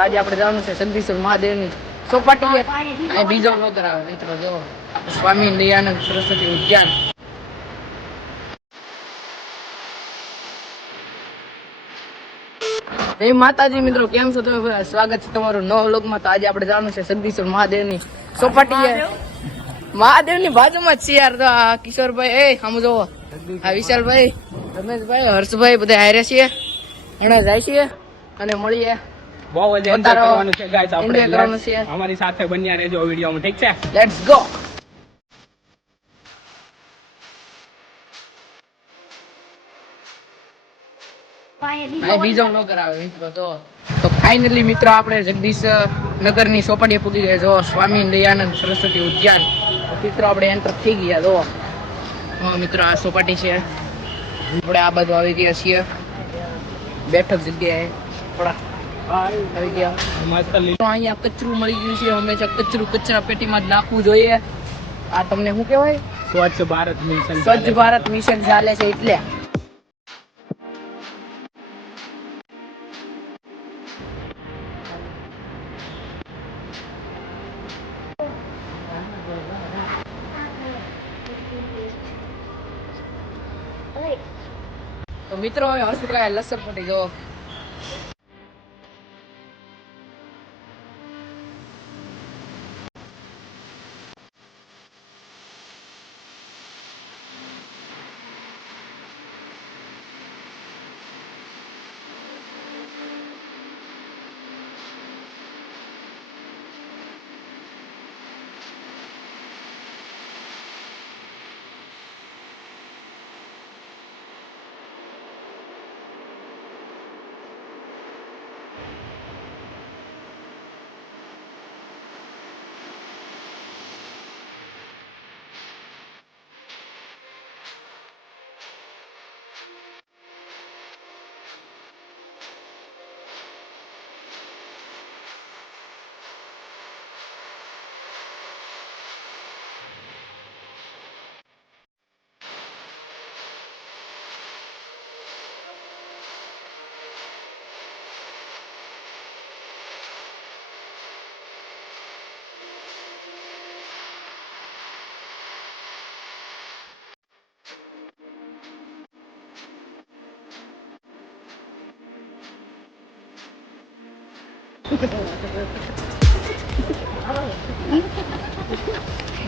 આજે આપણે જવાનું છે જગદીશ્વર મહાદેવની ચોપાટી. અહીં બીજો નો કરાવે મિત્રો, જો સ્વામી દયાનંદ સરસ્વતી ઉદ્યાન. જય માતાજી મિત્રો, કેમ છો તમે? સ્વાગત છે તમારું નવા વ્લોગમાં. તો આજે આપણે જવાનું છે જગદીશ્વર મહાદેવની ચોપાટી. મહાદેવની બાજુમાં જ છે યાર. તો આ કિશોરભાઈ, એ સામુ જોવો, આ વિશાલભાઈ, રમેશભાઈ, હર્ષભાઈ બધા હારે છીએ. હમણાં જાય છીએ અને મળીએ. બહુ જ એન્જોય કરવાનું છે ગાઈસ. આપણે અમારી સાથે બન્યા રહેજો વિડિયોમાં, ઠીક છે? Let's go. બીજો નો કરાવે મિત્રો. તો ફાઇનલી મિત્રો આપણે જગદીશ નગરની ચોપાટીએ પૂગી ગયા. જો સ્વામી દયાનંદ સરસ્વતી ઉદ્યાન. મિત્રો આપણે એન્ટર થઈ ગયા. જો મિત્રો આ ચોપાટી છે. આપણે આ બાજુ આવી ગયા છીએ બેઠક જગ્યાએ. થોડા આવી ગયા. અહીંયા કચરું મળી ગયું છે. હંમેશા કચરું કચરા પેટીમાં જ નાખવું જોઈએ. આ તમને શું કહેવાય? સ્વચ્છ ભારત મિશન. સ્વચ્છ ભારત મિશન ચાલે છે એટલે. તો મિત્રો હવે હર્ષભાઈ લસણ પટી જો.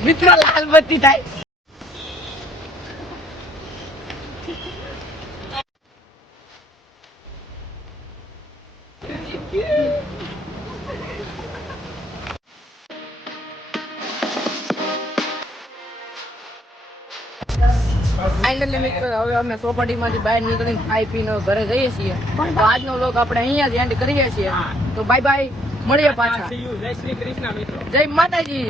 મિત્રો લાલ બત્તી થાય. ફાઇનલી મિત્રો હવે અમે ચોપાટીમાંથી બહાર નીકળીને ખાઈ પીને ઘરે જઈએ છીએ. તો આજનો વ્લોગ આપણે અહીંયા જ એન્ડ કરીએ છીએ. તો બાય બાય, મળીએ પાછા. જય શ્રી કૃષ્ણ મિત્રો. જય માતાજી.